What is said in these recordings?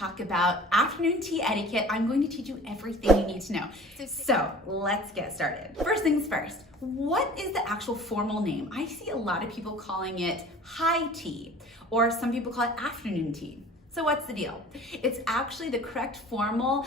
talk about afternoon tea etiquette. I'm going to teach you everything you need to know. So let's get started. First things first, what is the actual formal name? I see a lot of people calling it high tea, or some people call it afternoon tea. So what's the deal? It's actually the correct formal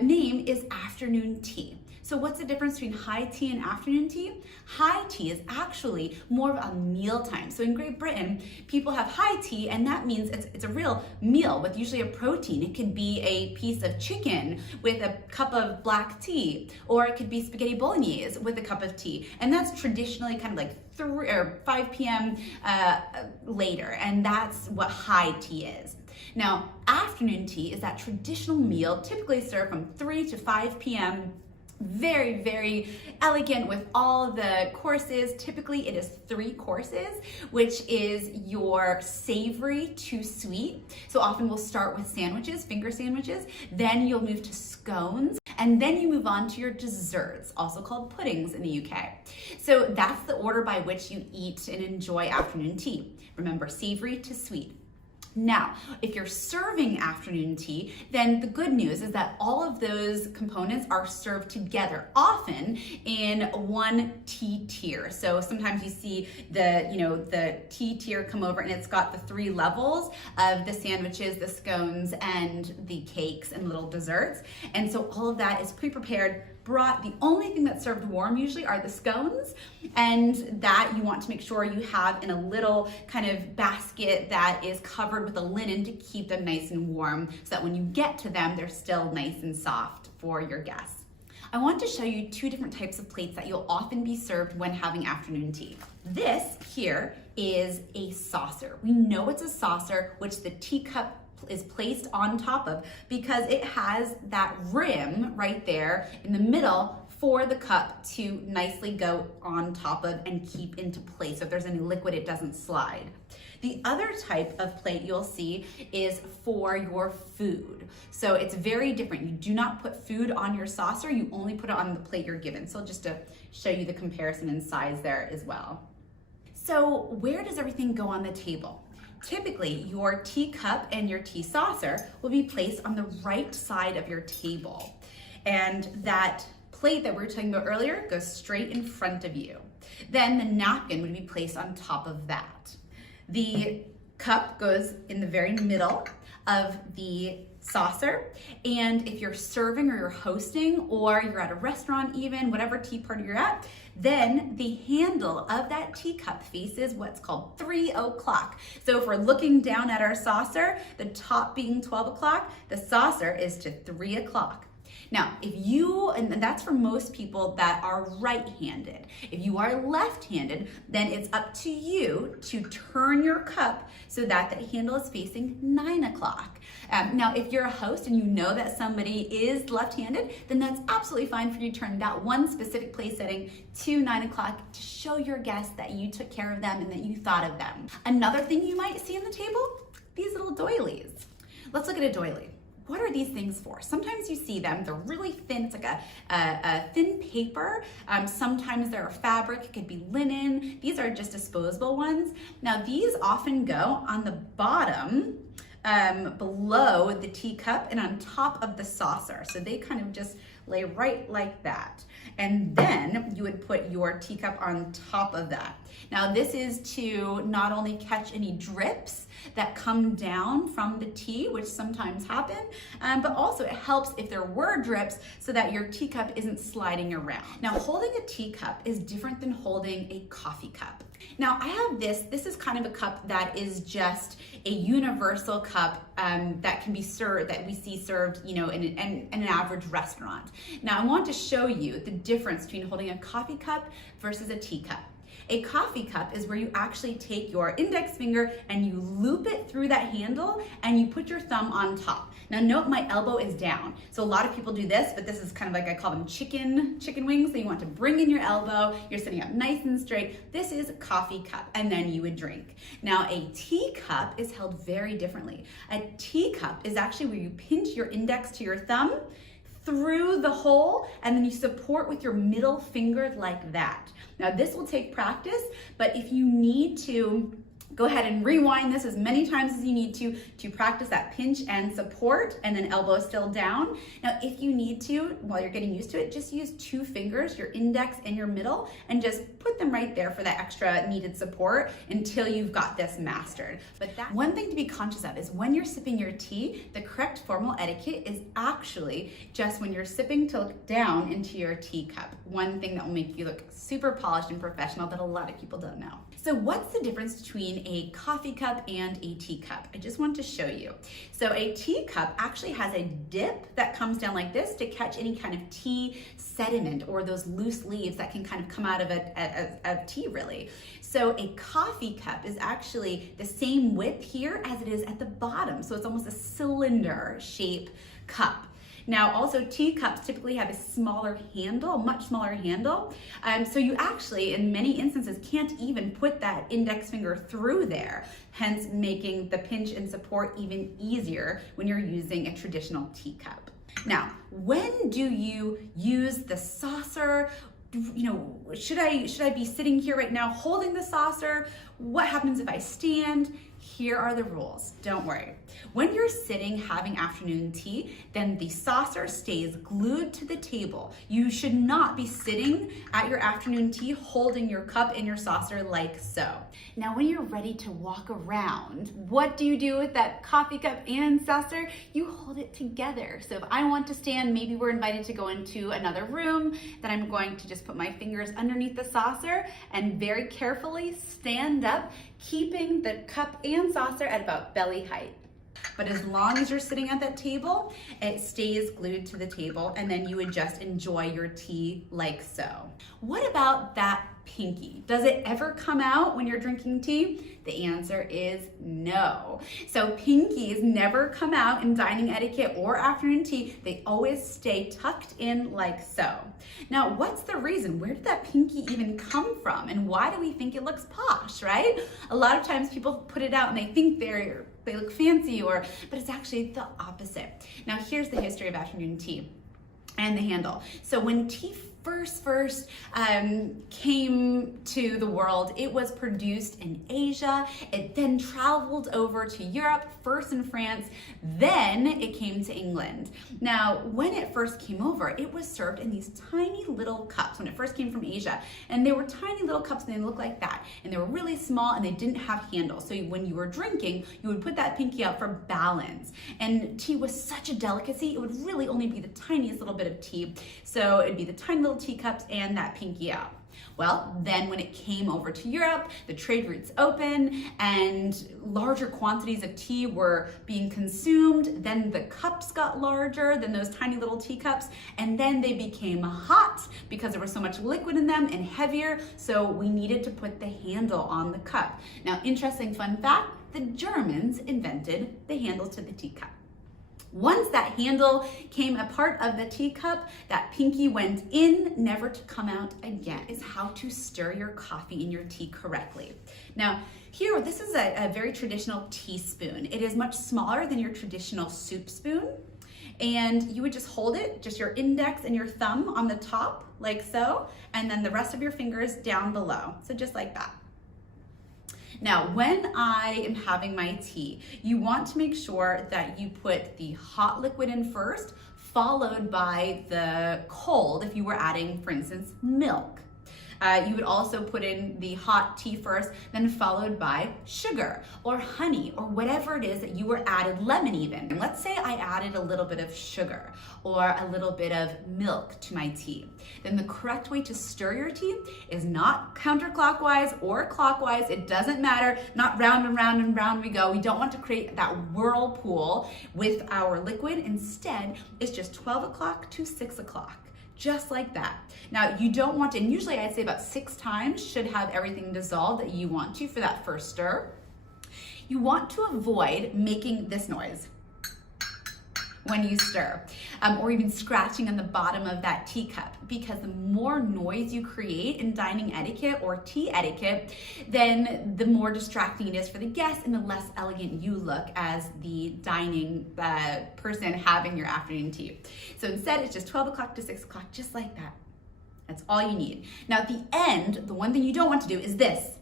name is afternoon tea. So what's the difference between high tea and afternoon tea? High tea is actually more of a mealtime. So in Great Britain, people have high tea, and that means it's a real meal with usually a protein. It could be a piece of chicken with a cup of black tea, or it could be spaghetti bolognese with a cup of tea. And that's traditionally kind of like 3 or 5 p.m. Later, and that's what high tea is. Now, afternoon tea is that traditional meal typically served from 3 to 5 p.m. Very, very elegant with all the courses. Typically it is 3 courses, which is your savory to sweet. So often we'll start with sandwiches, finger sandwiches, then you'll move to scones, and then you move on to your desserts, also called puddings in the UK. So that's the order by which you eat and enjoy afternoon tea. Remember, savory to sweet. Now, if you're serving afternoon tea, then the good news is that all of those components are served together, often in one tea tier. So sometimes you see the tea tier come over and it's got the 3 levels of the sandwiches, the scones, and the cakes and little desserts. And so all of that is pre-prepared, brought. The only thing that's served warm usually are the scones, and that you want to make sure you have in a little kind of basket that is covered with a linen to keep them nice and warm, so that when you get to them, they're still nice and soft for your guests. I want to show you 2 different types of plates that you'll often be served when having afternoon tea. This here is a saucer. We know it's a saucer, which the teacup is placed on top of, because it has that rim right there in the middle for the cup to nicely go on top of and keep into place. So if there's any liquid, it doesn't slide. The other type of plate you'll see is for your food. So it's very different. You do not put food on your saucer, you only put it on the plate you're given. So just to show you the comparison in size there as well. So where does everything go on the table? Typically, your teacup and your tea saucer will be placed on the right side of your table. And that plate that we were talking about earlier goes straight in front of you. Then the napkin would be placed on top of that. The cup goes in the very middle of the saucer, and if you're serving or you're hosting, or you're at a restaurant even, whatever tea party you're at, then the handle of that teacup faces what's called 3 o'clock. So if we're looking down at our saucer, the top being 12 o'clock, the saucer is to 3 o'clock. Now, if you, and that's for most people that are right-handed. If you are left-handed, then it's up to you to turn your cup so that the handle is facing 9 o'clock. Now, if you're a host and you know that somebody is left-handed, then that's absolutely fine for you to turn that one specific place setting to 9 o'clock to show your guests that you took care of them and that you thought of them. Another thing you might see on the table, these little doilies. Let's look at a doily. What are these things for? Sometimes you see them, they're really thin, it's like a thin paper. Sometimes they're a fabric, it could be linen. These are just disposable ones. Now these often go on the bottom, below the teacup and on top of the saucer. So they kind of just lay right like that. And then you would put your teacup on top of that. Now this is to not only catch any drips that come down from the tea, which sometimes happen, but also it helps if there were drips so that your teacup isn't sliding around. Now holding a teacup is different than holding a coffee cup. Now I have this is kind of a cup that is just a universal cup that can be served, that we see served, in an average restaurant. Now I want to show you the difference between holding a coffee cup versus a teacup. A coffee cup is where you actually take your index finger and you loop it through that handle and you put your thumb on top. Now note my elbow is down. So a lot of people do this, but this is kind of like, I call them chicken wings. So you want to bring in your elbow, you're sitting up nice and straight. This is a coffee cup, and then you would drink. Now a teacup is held very differently. A teacup is actually where you pinch your index to your thumb through the hole, and then you support with your middle finger like that. Now this will take practice, but if you need to Go ahead and rewind this as many times as you need to practice that pinch and support, and then elbow still down. Now, if you need to, while you're getting used to it, just use 2 fingers, your index and your middle, and just put them right there for that extra needed support until you've got this mastered. But that one thing to be conscious of is when you're sipping your tea, the correct formal etiquette is actually just when you're sipping to look down into your teacup. One thing that will make you look super polished and professional that a lot of people don't know. So what's the difference between a coffee cup and a teacup? I just want to show you. So a teacup actually has a dip that comes down like this to catch any kind of tea sediment or those loose leaves that can kind of come out of tea really. So a coffee cup is actually the same width here as it is at the bottom. So it's almost a cylinder shape cup. Now, also teacups typically have a smaller handle, much smaller handle. So you actually, in many instances, can't even put that index finger through there, hence making the pinch and support even easier when you're using a traditional teacup. Now, when do you use the saucer? You know, should I be sitting here right now holding the saucer? What happens if I stand? Here are the rules, don't worry. When you're sitting having afternoon tea, then the saucer stays glued to the table. You should not be sitting at your afternoon tea holding your cup and your saucer like so. Now, when you're ready to walk around, what do you do with that coffee cup and saucer? You hold it together. So if I want to stand, maybe we're invited to go into another room, then I'm going to just put my fingers underneath the saucer and very carefully stand up, keeping the cup and saucer at about belly height. But as long as you're sitting at that table, it stays glued to the table, and then you would just enjoy your tea like so. What about that pinky? Does it ever come out when you're drinking tea? The answer is no. So pinkies never come out in dining etiquette or afternoon tea. They always stay tucked in like so. Now, what's the reason? Where did that pinky even come from? And why do we think it looks posh, right? A lot of times people put it out and they think they look fancy, but it's actually the opposite. Now, here's the history of afternoon tea and the handle. So when tea first came to the world, it was produced in Asia. It then traveled over to Europe, first in France, then it came to England. Now, when it first came over, it was served in these tiny little cups when it first came from Asia. And they were tiny little cups and they looked like that. And they were really small and they didn't have handles. So when you were drinking, you would put that pinky out for balance. And tea was such a delicacy, it would really only be the tiniest little bit of tea. So it'd be the tiny little teacups and that pinky out. Well, then when it came over to Europe, the trade routes opened and larger quantities of tea were being consumed. Then the cups got larger than those tiny little teacups, and then they became hot because there was so much liquid in them and heavier, so we needed to put the handle on the cup. Now, interesting fun fact, the Germans invented the handle to the teacup. Once that handle came a part of the teacup, that pinky went in, never to come out again. Is how to stir your coffee and your tea correctly. Now, here, this is a very traditional teaspoon. It is much smaller than your traditional soup spoon. And you would just hold it, just your index and your thumb on the top, like so, and then the rest of your fingers down below. So just like that. Now, when I am having my tea, you want to make sure that you put the hot liquid in first, followed by the cold if you were adding, for instance, milk. You would also put in the hot tea first, then followed by sugar or honey or whatever it is that you were added, lemon even. And let's say I added a little bit of sugar or a little bit of milk to my tea. Then the correct way to stir your tea is not counterclockwise or clockwise. It doesn't matter, not round and round and round we go. We don't want to create that whirlpool with our liquid. Instead, it's just 12 o'clock to 6 o'clock. Just like that. Now, you don't want to, and usually I'd say about 6 times should have everything dissolved that you want to for that first stir. You want to avoid making this noise when you stir, or even scratching on the bottom of that teacup, because the more noise you create in dining etiquette or tea etiquette, then the more distracting it is for the guests and the less elegant you look as the dining person having your afternoon tea. So instead, it's just 12 o'clock to 6 o'clock, just like that. That's all you need. Now at the end, the one thing you don't want to do is this.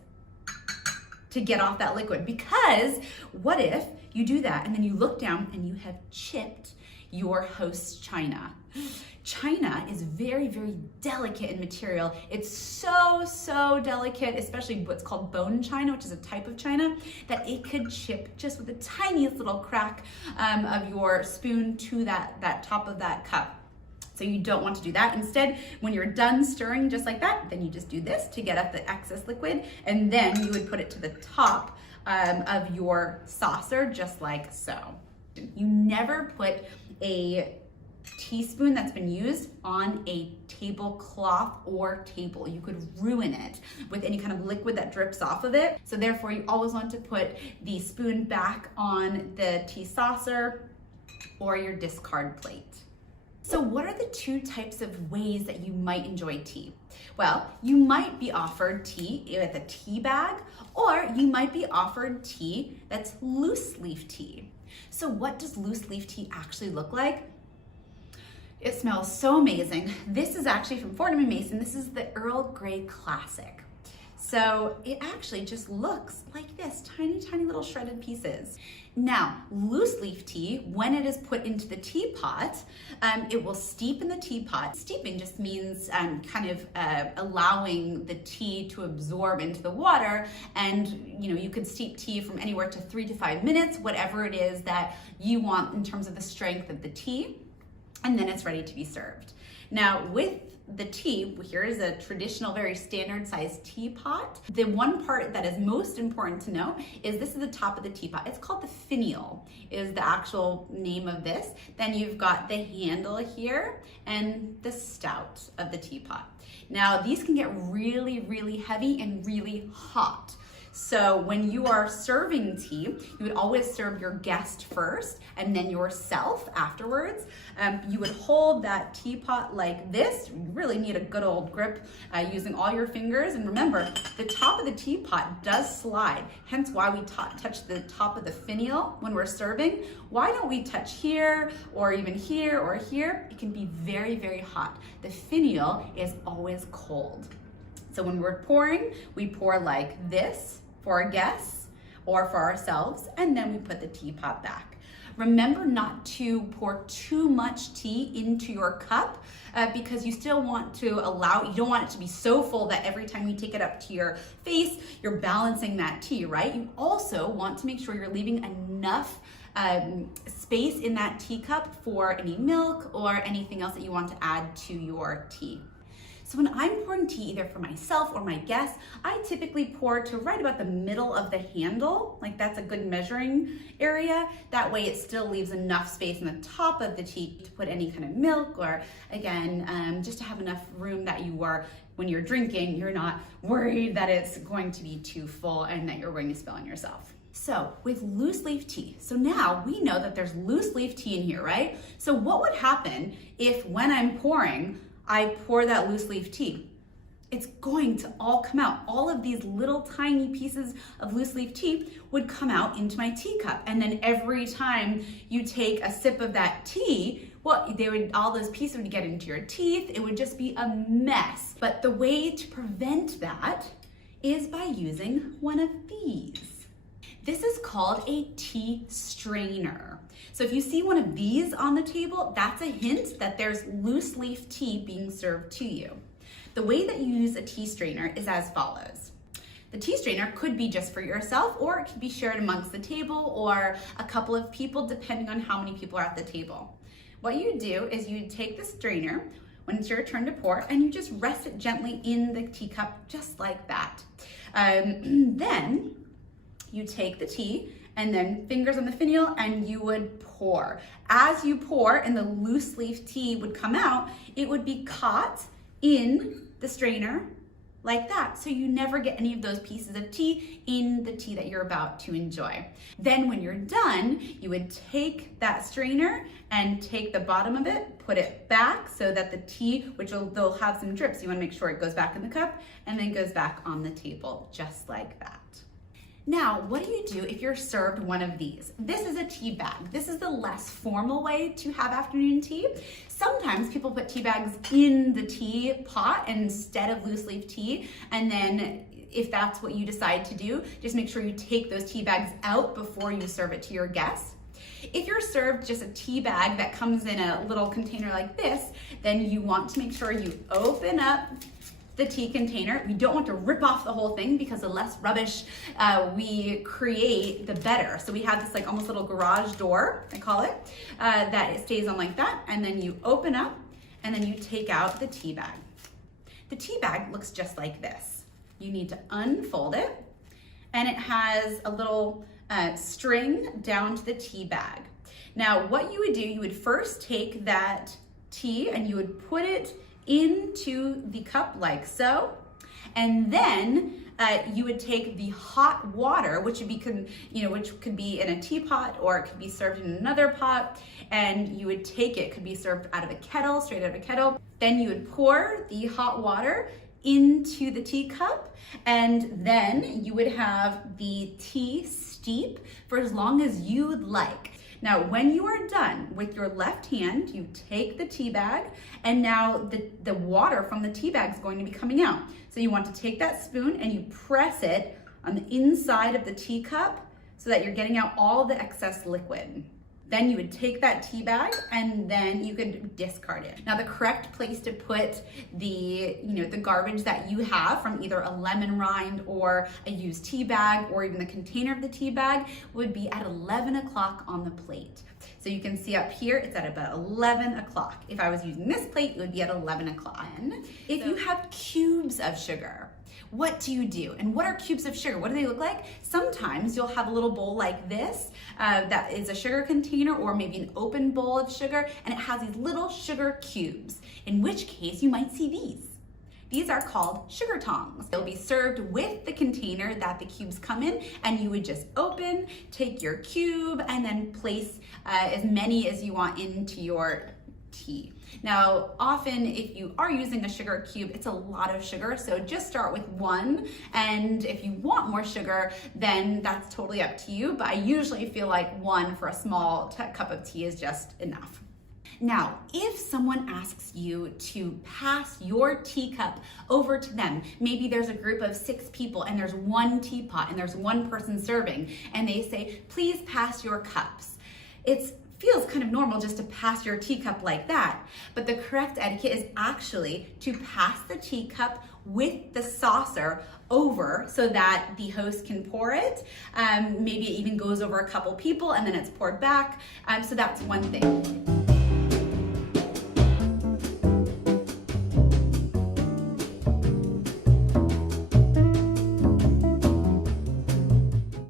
to get off that liquid. Because what if you do that and then you look down and you have chipped your host's china? China is very, very delicate in material. It's so delicate, especially what's called bone china, which is a type of china, that it could chip just with the tiniest little crack of your spoon to that top of that cup. So you don't want to do that. Instead, when you're done stirring just like that, then you just do this to get up the excess liquid, and then you would put it to the top of your saucer, just like so. You never put a teaspoon that's been used on a tablecloth or table. You could ruin it with any kind of liquid that drips off of it. So therefore, you always want to put the spoon back on the tea saucer or your discard plate. So what are the two types of ways that you might enjoy tea? Well, you might be offered tea with a tea bag, or you might be offered tea that's loose leaf tea. So what does loose leaf tea actually look like? It smells so amazing. This is actually from Fortnum & Mason. This is the Earl Grey Classic. So it actually just looks like this, tiny little shredded pieces. Now, loose leaf tea, when it is put into the teapot, it will steep in the teapot. Steeping just means allowing the tea to absorb into the water, and you could steep tea from anywhere to 3 to 5 minutes, whatever it is that you want in terms of the strength of the tea, and then it's ready to be served. Now, with the tea, here is a traditional, very standard sized teapot. The one part that is most important to know is this is the top of the teapot. It's called the finial, is the actual name of this. Then you've got the handle here and the spout of the teapot. Now, these can get really heavy and really hot. So when you are serving tea, you would always serve your guest first and then yourself afterwards. You would hold that teapot like this. You really need a good old grip using all your fingers. And remember, the top of the teapot does slide, hence why we touch the top of the finial when we're serving. Why don't we touch here or even here or here? It can be very hot. The finial is always cold. So when we're pouring, we pour like this for our guests or for ourselves, and then we put the teapot back. Remember not to pour too much tea into your cup because you still want to you don't want it to be so full that every time you take it up to your face, you're balancing that tea, right? You also want to make sure you're leaving enough space in that teacup for any milk or anything else that you want to add to your tea. So when I'm pouring tea, either for myself or my guests, I typically pour to right about the middle of the handle, like that's a good measuring area. That way it still leaves enough space in the top of the tea to put any kind of milk, or again, just to have enough room that when you're drinking, you're not worried that it's going to be too full and that you're going to spill on yourself. So with loose leaf tea, so now we know that there's loose leaf tea in here, right? So what would happen if when I'm pouring, I pour that loose leaf tea? It's going to all come out. All of these little tiny pieces of loose leaf tea would come out into my teacup. And then every time you take a sip of that tea, well, all those pieces would get into your teeth. It would just be a mess. But the way to prevent that is by using one of these. This is called a tea strainer. So if you see one of these on the table, that's a hint that there's loose leaf tea being served to you. The way that you use a tea strainer is as follows. The tea strainer could be just for yourself, or it could be shared amongst the table or a couple of people, depending on how many people are at the table. What you do is you take the strainer when it's your turn to pour, and you just rest it gently in the teacup, just like that. Then you take the tea and then fingers on the finial, and you would pour. As you pour and the loose leaf tea would come out, it would be caught in the strainer like that. So you never get any of those pieces of tea in the tea that you're about to enjoy. Then when you're done, you would take that strainer and take the bottom of it, put it back so that the tea, they'll have some drips. You wanna make sure it goes back in the cup and then goes back on the table, just like that. Now, what do you do if you're served one of these? This is a tea bag. This is the less formal way to have afternoon tea. Sometimes people put tea bags in the tea pot instead of loose leaf tea, and then if that's what you decide to do, just make sure you take those tea bags out before you serve it to your guests. If you're served just a tea bag that comes in a little container like this, then you want to make sure you open up the tea container. You don't want to rip off the whole thing because the less rubbish we create, the better. So we have this like almost little garage door, I call it, that it stays on like that. And then you open up and then you take out the tea bag. The tea bag looks just like this. You need to unfold it, and it has a little string down to the tea bag. Now what you would do, you would first take that tea and you would put it into the cup like so, and then you would take the hot water, which could be in a teapot, or it could be served in another pot, and you would take it, could be served out of a kettle, straight out of a kettle. Then you would pour the hot water into the teacup, and then you would have the tea steep for as long as you'd like. Now, when you are done with your left hand, you take the tea bag, and now the water from the tea bag is going to be coming out. So you want to take that spoon and you press it on the inside of the teacup so that you're getting out all the excess liquid. Then you would take that tea bag and then you could discard it. Now the correct place to put the garbage that you have from either a lemon rind or a used tea bag or even the container of the tea bag would be at 11 o'clock on the plate. So you can see up here, it's at about 11 o'clock. If I was using this plate, it would be at 11 o'clock. If you have cubes of sugar, what do you do? And what are cubes of sugar? What do they look like? Sometimes you'll have a little bowl like this that is a sugar container, or maybe an open bowl of sugar, and it has these little sugar cubes, in which case you might see these. These are called sugar tongs. They'll be served with the container that the cubes come in, and you would just open, take your cube, and then place as many as you want into your tea. Now, often if you are using a sugar cube, it's a lot of sugar, so just start with one, and if you want more sugar, then that's totally up to you, but I usually feel like one for a small cup of tea is just enough. Now, if someone asks you to pass your teacup over to them, maybe there's a group of 6 people and there's one teapot and there's one person serving, and they say, please pass your cups. It feels kind of normal just to pass your teacup like that, but the correct etiquette is actually to pass the teacup with the saucer over so that the host can pour it. Maybe it even goes over a couple people and then it's poured back. So that's one thing.